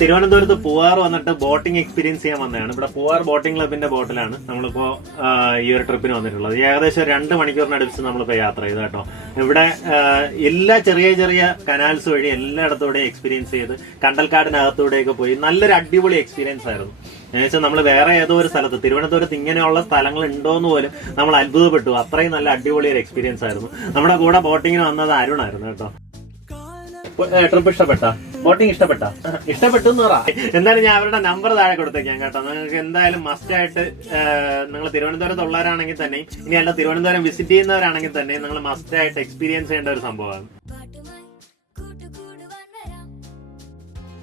തിരുവനന്തപുരത്ത് പൂവാർ വന്നിട്ട് boating experience ചെയ്യാൻ വന്നതാണ്. ഇവിടെ പൂവാർ ബോട്ടിംഗ് ക്ലബിന്റെ ബോട്ടിലാണ് നമ്മളിപ്പോ ഈ ഒരു ട്രിപ്പിന് വന്നിട്ടുള്ളത്. ഏകദേശം 2 മണിക്കൂറിനടുത്ത് നമ്മളിപ്പോ യാത്ര ചെയ്തു കേട്ടോ. ഇവിടെ എല്ലാ ചെറിയ ചെറിയ കനാൽസ് വഴി എല്ലായിടത്തൂടെയും എക്സ്പീരിയൻസ് ചെയ്ത് കണ്ടൽക്കാടിനകത്തൂടെയൊക്കെ പോയി നല്ലൊരു അടിപൊളി എക്സ്പീരിയൻസ് ആയിരുന്നു. എന്നുവെച്ചാൽ നമ്മൾ വേറെ ഏതോ ഒരു സ്ഥലത്ത് തിരുവനന്തപുരത്ത് ഇങ്ങനെയുള്ള സ്ഥലങ്ങൾ ഉണ്ടോന്ന് പോലും നമ്മൾ അത്ഭുതപ്പെട്ടു. അത്രയും നല്ല അടിപൊളി ഒരു എക്സ്പീരിയൻസ് ആയിരുന്നു. നമ്മുടെ കൂടെ ബോട്ടിങ്ങിന് വന്നത് അരുണായിരുന്നു കേട്ടോ. ട്രിപ്പ് ഇഷ്ടപ്പെട്ട? ബോട്ടിംഗ് ഇഷ്ടപ്പെട്ടു എന്ന് പറ. എന്തായാലും ഞാൻ അവരുടെ നമ്പർ താഴെ കൊടുത്തേക്കാം കേട്ടോ. നിങ്ങൾക്ക് എന്തായാലും മസ്റ്റ് ആയിട്ട് നിങ്ങൾ തിരുവനന്തപുരത്തുള്ളവരാണെങ്കിൽ തന്നെയും ഇനി അല്ല തിരുവനന്തപുരം വിസിറ്റ് ചെയ്യുന്നവരാണെങ്കിൽ തന്നെയും നിങ്ങൾ മസ്റ്റ് ആയിട്ട് എക്സ്പീരിയൻസ് ചെയ്യേണ്ട ഒരു സംഭവമാണ്.